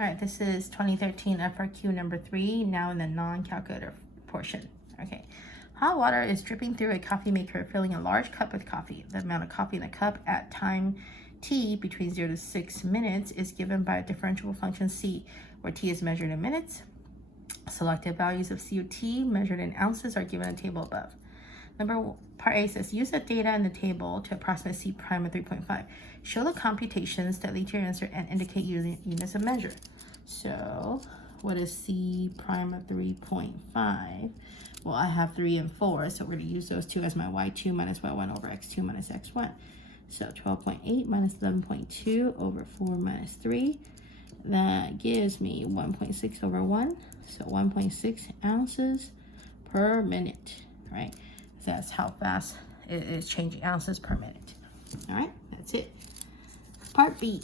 All right, this is 2013 FRQ number 3, now in the non-calculator portion. Okay, hot water is dripping through a coffee maker, filling a large cup with coffee. The amount of coffee in the cup at time t between 0 to 6 minutes is given by a differentiable function c, where t is measured in minutes. Selected values of C of t measured in ounces are given in the table above. Part A says, use the data in the table to approximate C prime of 3.5. Show the computations that lead to your answer and indicate units of measure. So what is C prime of 3.5? Well, I have 3 and 4, so we're going to use those two as my y2 minus y1 over x2 minus x1. So 12.8 minus 11.2 over 4 minus 3. That gives me 1.6 over 1. So 1.6 ounces per minute, right? That's how fast it is changing ounces per minute. All right, that's it. Part B.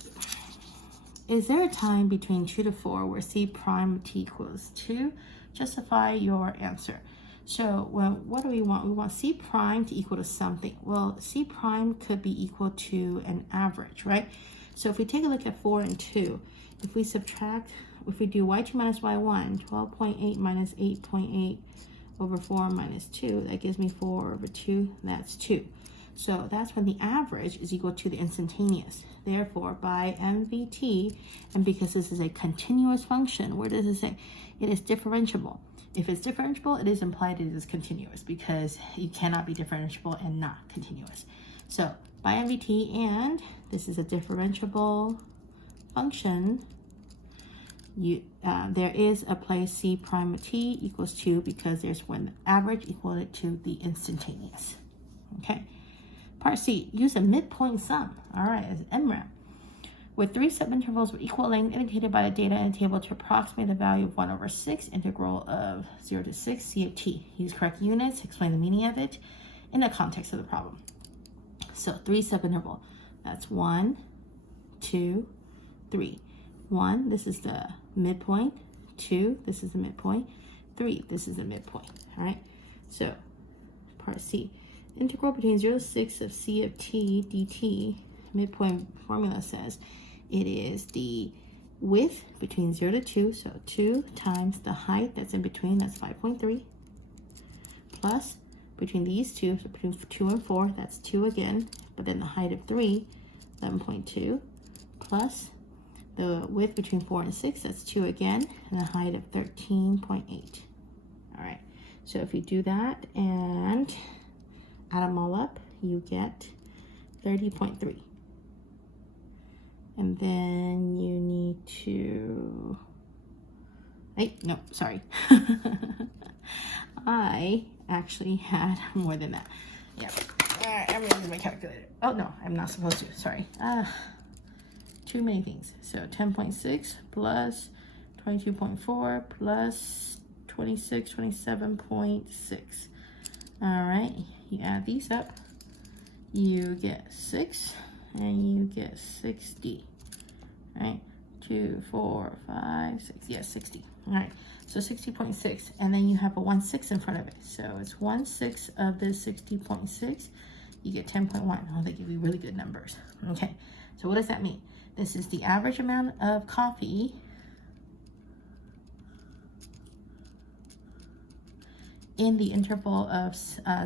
Is there a time between 2 to 4 where C prime of t equals 2? Justify your answer. So, well, what do we want? We want C prime to equal to something. Well, C prime could be equal to an average, right? So if we take a look at 4 and 2, if we subtract, if we do y2 minus y1, 12.8 minus 8.8 over 4 minus 2, that gives me 4 over 2, that's 2. So that's when the average is equal to the instantaneous. Therefore, by MVT, and because this is a continuous function, where does it say? It is differentiable. If it's differentiable, it is implied it is continuous, because you cannot be differentiable and not continuous. So by MVT, and this is a differentiable function, there is a place C prime of t equals 2 because there's when the average equal to the instantaneous. Okay. Part C, use a midpoint sum. All right, as MRAM. With 3 subintervals with equal length indicated by the data in the table to approximate the value of 1 over 6 integral of 0 to 6 C of t. Use correct units, explain the meaning of it in the context of the problem. So 3 subinterval. That's 1, 2, 3. 1, this is the midpoint. 2, this is the midpoint. 3, this is the midpoint. All right. So part C, integral between 0 to 6 of C of t dt. Midpoint formula says it is the width between 0 to 2. So 2 times the height that's in between, that's 5.3. Plus between these two, so between 2 and 4, that's 2 again. But then the height of 3, 11.2. Plus the width between 4 and 6, that's 2 again, and the height of 13.8. All right, so if you do that and add them all up, you get 30.3. And then you need to, no, sorry. I actually had more than that. Yeah, all right, I'm gonna use my calculator. Oh no, I'm not supposed to, sorry. Too many things. So 10.6 plus 22.4 plus 26, 27.6. All right, you add these up, you get 6, and you get 60. All right, 2, 4, 5, 6, yeah, 60. All right, so 60.6, and then you have a 1/6 in front of it. So it's 1/6 of this 60.6. You get 10.1. Oh, they give you really good numbers. Okay, so what does that mean? This is the average amount of coffee in the interval of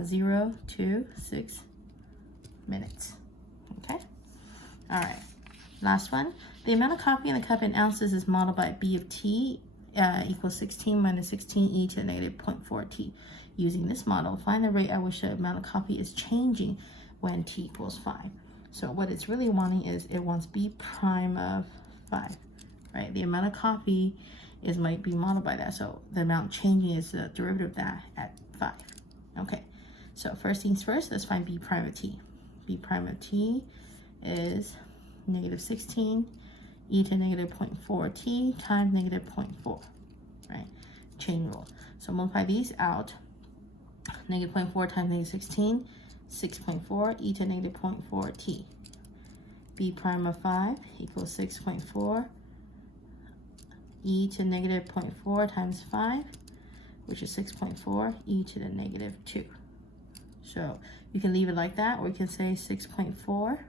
0 to 6 minutes. Okay? All right. Last one. The amount of coffee in the cup in ounces is modeled by B of t equals 16 minus 16e to the negative 0.4 t. Using this model, find the rate at which the amount of coffee is changing when t equals 5. So what it's really wanting is it wants B prime of 5, right? The amount of coffee might be modeled by that. So the amount changing is the derivative of that at 5. Okay, so first things first, let's find B prime of t. B prime of t is negative 16 e to negative 0.4 t times negative 0.4, right? Chain rule. So multiply these out. Negative 0.4 times negative 16, 6.4 e to negative 0.4 t. B prime of 5 equals 6.4 e to negative 0.4 times 5, which is 6.4 e to the negative 2. So you can leave it like that, or you can say 6.4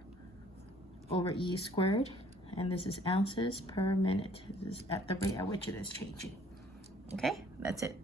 over e squared, and this is ounces per minute. This is at the rate at which it is changing. Okay, that's it.